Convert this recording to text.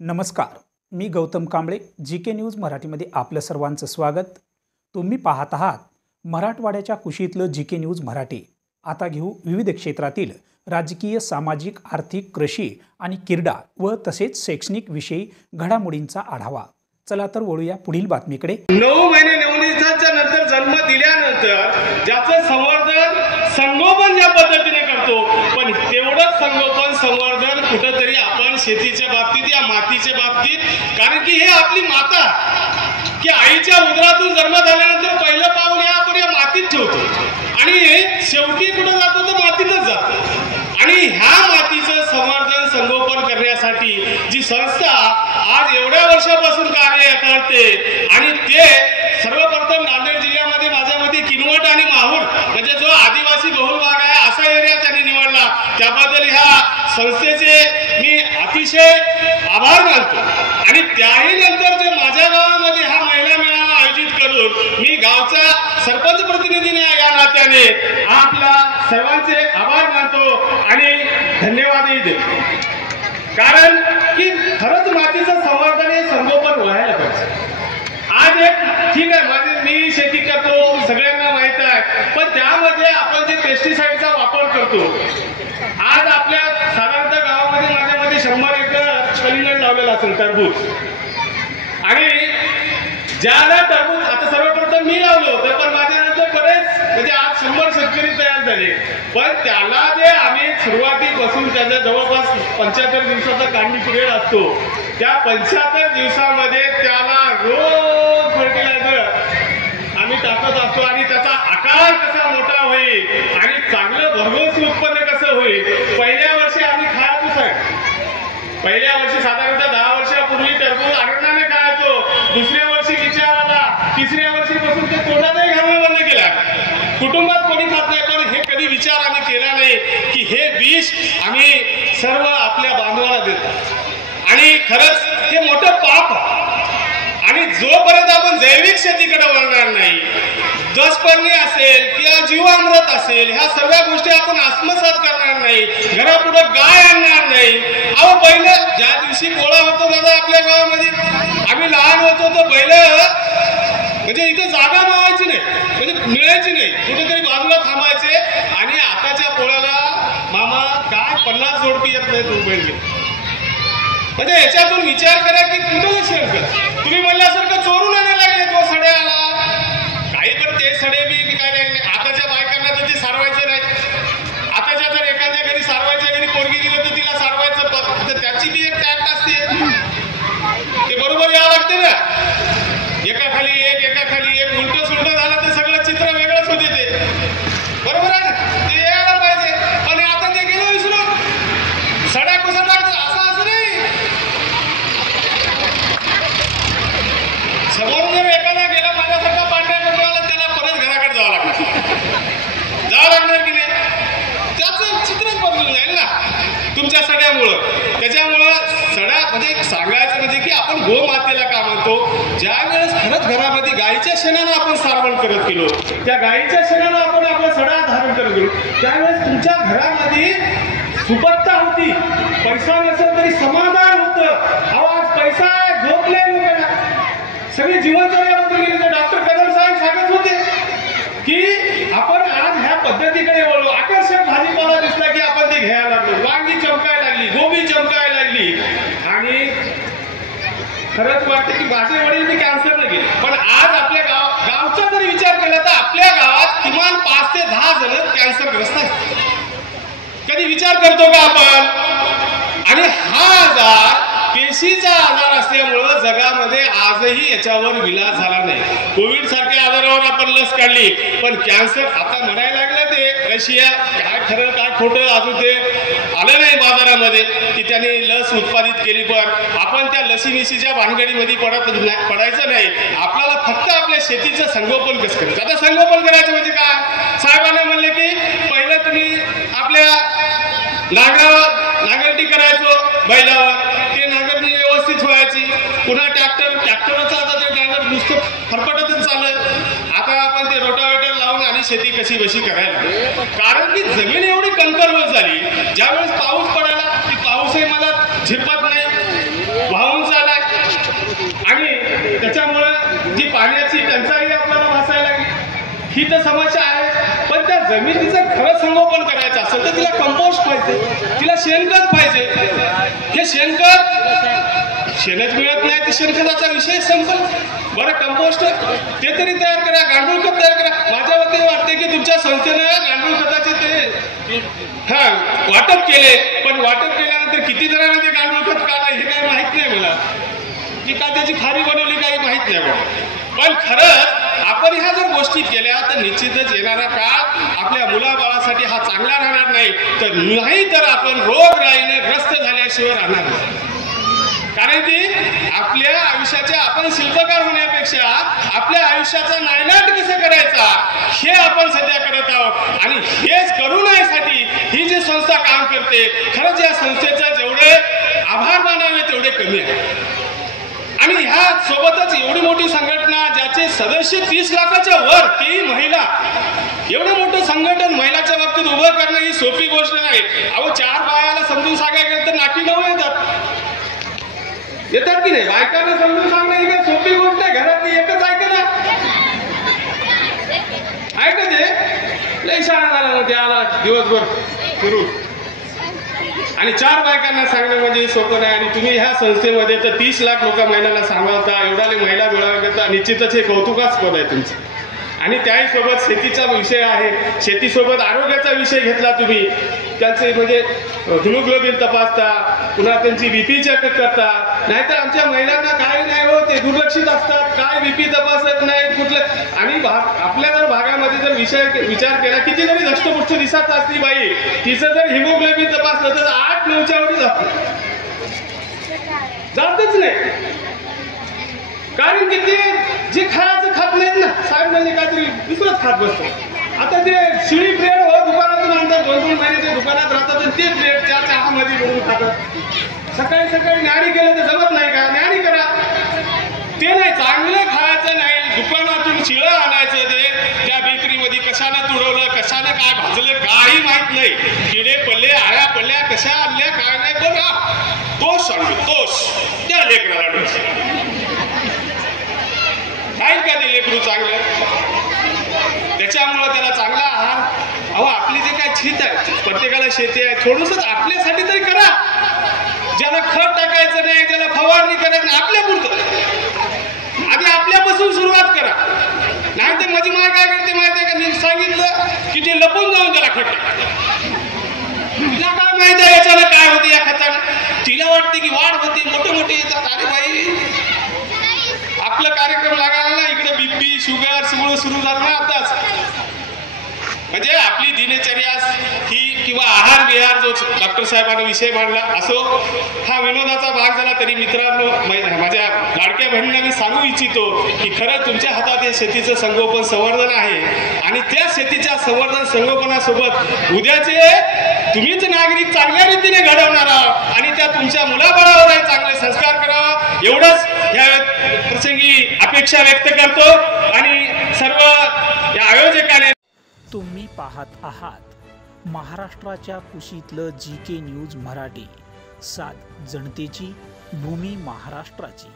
नमस्कार, मी Gautam Kamble, GK news मराठीमध्ये आपलं सर्वांचं स्वागत. तुम्ही पाहत आहात मराठवाड्याच्या कुशीतलं जीके न्यूज मराठी. आता घेऊ विविध क्षेत्रातील राजकीय, सामाजिक, आर्थिक, कृषी आणि क्रीडा व तसेच शैक्षणिक विषयी घडामोडींचा आढावा. चला तर वळूया पुढील बातमीकडे. 9 महिने 9 दिवसाच्या नंतर जन्म दिल्यानंतर ज्याचं संवर्धन संगोपन ज्या पद्धतीने करतो, पण तेवढंच संगोपन संवर्धन कुठंतरी आपण शेतीच्या बाबतीत या मातीच्या बाबतीत, कारण की हे आपली माता की आईच्या उदरातून जन्म झाल्यानंतर पहिलं पाऊल हे आपण या मातीत ठेवतो आणि शेवटी कुठं जातो तर मातीतच जातो. आणि ह्या मातीचं संवर्धन संगोपन करण्यासाठी जी संस्था आज एवढ्या वर्षापासून कार्य करते आणि ते सर्वप्रथम नांदेड जिल्ह्यामध्ये माझ्या मते किनवट आणि माहूर म्हणजे जो आदिवासी बहुल भाग आहे असा एरिया त्यांनी निवडला, त्याबद्दल ह्या संस्थेचे मी अतिशय आभार मानतो. आणि त्याही नंतर जे माझ्या गावामध्ये हा महिला मेळावा आयोजित करून मी गावचा सरपंच प्रतिनिधीने या नात्याने आपला सर्वांचे आभार मानतो आणि धन्यवादही देतो. कारण की खरंच मातीचं संवर्धन हे संगोपन व्हायला पाहिजे. आज एक ठीक आहे, मी शेती करतो सगळ्यांना माहित आहे, पण त्यामध्ये आपण जे पेस्टिसाइडचा वापर करतो, आज आपल्या साधारणतः गावामध्ये माझ्यामध्ये 100 एकर कलिंगड लावलेला असेल टरबूज. आणि ज्याला टरबूज आता सर्वप्रथम मी लावलं होतं, पण माझ्यानंतर बरेच म्हणजे आज 100 शेतकरी तयार झाले. पण त्याला जे आम्ही सुरुवातीपासून त्याचा जवळपास 75 दिवसाचा काढणी पिरियड असतो, त्या 75 दिवसामध्ये त्याला रोज फर्टिलायझर आम्ही टाकत असतो आणि त्याचा आकार कसा मोठा होईल आणि चांगलं भरघोस उत्पन्न कसं होईल. पहिल्या वर्षी आम्ही खायचो साहेब, पहिल्या वर्षी साधारणतः 10 वर्षापूर्वी टरबूज आनंदाने खायचो. दुसऱ्या वर्षी विचार आला, तिसऱ्या वर्षीपासून ते तोंडातही घालणं बंद केला. कुटुंबात कोणी खात नाही, पण हे कधी विचार आम्ही केला नाही की हे विष आम्ही सर्व आपल्या बांधवाला देतो आणि खरंच हे मोठं पाप. आणि जोपर्यंत आपण जैविक शेतीकडे वळणार नाही, दशपर्णी असेल किंवा जीवामृत असेल, ह्या सर्व गोष्टी आपण आत्मसात करणार नाही, घरापुढे गाय आणणार नाही. अहो बैल ज्या दिवशी पोळा होतो दादा आपल्या गावामध्ये, आम्ही लहान होतो तर बैल म्हणजे इथे जागा मिळायची नाही, म्हणजे मिळायची नाही, कुठेतरी बाजूला थांबायचे. आणि आताच्या पोळ्याला मामा काय 50 जोडपी येत नाही तो बैल. म्हणजे याच्यातून विचार करा की कुठं लक्ष तुम्ही म्हणल्यासारखं चोरून आणायला लागले तो सड्याला काही, तर ते सडे मी विकायला लागले. आताच्या बायकांना तर ते सारवायचं नाही. आताच्या जर एखाद्या घरी सारवायच्या घरी पोरगी दिलं तर तिला सारवायचं, तर त्याची बी एक टॅक्ट असते, ते बरोबर यावं लागते ना. एकाखाली एक उलट सुलट झालं तर सगळं चित्र वेगळंच होते ते, बरोबर आहे ना. ते यायला पाहिजे, पण आता ते गेलो विसरून. सड्या कसं टाकतो असं नाही. समोर जर एखादा गेला माझ्यासारखा पांढऱ्या कुटुंबाला, त्याला परत घराकडे जावं लागणार की नाही. त्याचं चित्रच बदलून जाईल ना तुमच्या सड्यामुळं. त्याच्यामुळं सड्या म्हणजे सांगायचं म्हणजे की आपण गोमातेला का मानतो. ज्या वेळेस खरंच घरामध्ये गायीच्या शेणानं आपण सारवण करत गेलो, त्या गायीच्या शेणानं आपण आपला सडा धारण करत गेलो, त्यावेळेस तुमच्या घरामध्ये सुबत्ता होती. पैसा नसेल तरी समाधान होतं. आवाज पैसा झोपले लोकांना सगळी जीवनचर्या बदलून गेली. तर डॉक्टर कदम साहेब सांगत होते की आपण आज ह्या पद्धतीकडे वळलो. आकर्षक भाजीपाला दिसला की आपण ते घ्यायला लागलो, वांगी चमकायला लागली, गोबी चमकायला लागली. आणि खरंच वाटतं की माझे वडील मी कॅन्सरने गेले, पण आज आपल्या गावचा जर विचार केला तर आपल्या गावात किमान 5 ते 10 जण कॅन्सरग्रस्त आहेत. कधी विचार करतो का आपण. आणि हा आजार पेशीचा आजार असल्यामुळं जगामध्ये आजही याच्यावर विलास झाला नाही. कोविड सारख्या आजारावर आपण लस काढली, पण कॅन्सर आता म्हणायला लागलं ते रशिया काय खरं काय खोटं अजून ते आलं नाही बाजारामध्ये की त्याने लस उत्पादित केली. पण आपण त्या लसीनिशीच्या भानगडीमध्ये पडायचं नाही. आपल्याला फक्त आपल्या शेतीचं संगोपन कसं करायचं. आता संगोपन करायचं म्हणजे काय, साहेबांना म्हणले की पहिलं तुम्ही आपल्या नांगरटी करायचो बैलावर, ते नांगरणी व्यवस्थित व्हायची. पुन्हा ट्रॅक्टरचं आता ते नांगर नुसतं फरफटतच चाललं. आता आपण ते रोटावेटर लावून आणि शेती कशी बशी करायला, कारण की जमीन एवढी कणकरवत झाली. ज्यावेळेस पाऊस पडायला की पाऊसही मला झिरपत नाही, वाहून जमिनीचं खरं संगोपन करायचं असेल तर तिला कंपोस्ट पाहिजे, तिला शेणखत पाहिजे. हे शेणखत शेणच मिळत नाही तर शेणखताचा विषय संपल. बरं कंपोस्ट ते तरी तयार करा, गांडूळ खत तयार करा. माझ्या वतीने वाटते की तुमच्या संस्थेनं गांडूळ खताचे ते वाटप केले, पण वाटप केल्यानंतर किती जणांना ते गांडूळ खत काढा हे काही माहित नाही मला, की का त्याची खारी बनवली काही माहित नाही मला. पण खरंच आपण ह्या जर गोष्टी केल्या तर निश्चितच येणारा काळ आपल्या मुलाबाळासाठी हा चांगला राहणार नाही, तर नाही तर आपण रोगराईने ग्रस्त झाल्याशिवाय राहणार नाही. कारण की आपल्या आयुष्याचे आपण शिल्पकार होण्यापेक्षा आपल्या आयुष्याचा नायनाट कसं करायचा हे आपण सध्या करत आहोत. आणि हेच करू नयेसाठी ही जी संस्था काम करते, खरंच या संस्थेचं जेवढे आभार मानावे तेवढे कमी आहे. आणि ह्या सोबतच एवढी मोठी संघटना ज्याचे सदस्य 30 लाखाच्या वर, ती महिला, एवढं मोठं संघटन महिलाच्या बाबतीत उभं करणं ही सोपी गोष्ट नाही. अहो 4 बायाला समजून सांगायला गेलं तर नाकी नऊ येतात की नाही. बायकांना समजून सांगणं ही काय सोपी गोष्ट आहे. घरातली एकच ऐकते लई शाळा झाला ते आला दिवसभर फिरून, आणि 4 बायकांना सांगणं म्हणजे सोपं नाही. आणि तुम्ही ह्या संस्थेमध्ये तर 30 लाख लोक महिलांना सांभाळता, एवढाले महिला मिळावा करता, निश्चितच हे कौतुकास्पद आहे तुमचं. आणि त्याही सोबत शेतीचा विषय आहे, शेतीसोबत आरोग्याचा विषय घेतला तुम्ही. त्यांचे म्हणजे हिमोग्लोबिन तपासता, पुन्हा त्यांची बीपी चेक करता. नाहीतर आमच्या महिलांना काय नाही हो, ते दुर्लक्षित असतात, काय बीपी तपासत नाही कुठलं. आणि आपल्या जर भागामध्ये जर विचार केला, किती जरी धष्टपुष्ट दिसत असती बाई, तिचं जर हिमोग्लोबिन तपासलं तर 8-9च्या वर जातच नाही. कारण की ते जे खायचं खात नाहीत ना, साहेब म्हणजे काहीतरी दुसरंच खात बसतो. आता ते शिळी ब्रेड हो दुकानातून आणतात, 2-2 महिने ते दुकानात राहतात आणि तेच ब्रेड त्या चहामध्ये बनवून खातात. सकाळी सकाळी न्यारी केलं तर जमत नाही का, न्यारी करा. ते नाही, चांगलं खायचं नाही, दुकानातून शिळं आणायचं. ते त्या बेकरीमध्ये कशानं तुडवलं, कशानं काय भाजलं काही माहित नाही. किडे पडले, आळ्या पडल्या, कशा आणल्या काय नाही. बघा तोच सांगतो, तोच त्या लेकराला डोस राहील का ते लेकरू चांगलं. त्याच्यामुळं त्याला चांगला आहार. अहो आपली जे काय शेत आहे, प्रत्येकाला शेती आहे, थोडंसं आपल्यासाठी तरी करा. ज्याला खत टाकायचं नाही, ज्याला फवारणी करायचं नाही, आपल्या पुरतं आधी आपल्यापासून सुरुवात करा. नाही तर माझी माय काय करते माहिती आहे का, मी सांगितलं की ते लपून जाऊन त्याला खत टाकते. तिला काय माहिती आहे याच्यानं काय होते या खतानं. तिला वाटते की वाढ होते, मोठे मोठे येतात. अरे बाई आपलं कार्यक्रम लागायला ना, इकडे बीपी शुगर सगळं सुरू झालं ना आताच. म्हणजे आपली दिनचर्या ही किंवा आहार विहार जो डॉक्टर साहेबांना विषय मांडला असो, हा विनोदाचा भाग झाला. तरी मित्रांनो, माझ्या लाडक्या बहिणींना मी सांगू इच्छितो की खरं तुमच्या हातात हे शेतीचं संगोपन संवर्धन आहे. आणि त्या शेतीच्या संवर्धन संगोपनासोबत उद्याचे तुम्हीच नागरिक चांगल्या रीतीने घडवणार आहात आणि त्या तुमच्या मुलाबाळावर चांगले संस्कार करावा, एवढंच या प्रसंगी अपेक्षा व्यक्त करतो. आणि सर्व या आयोजकाने. तुम्ही पाहत आहात महाराष्ट्राच्या कुशीतलं GK न्यूज मराठी. साथ जनतेची, भूमी महाराष्ट्राची.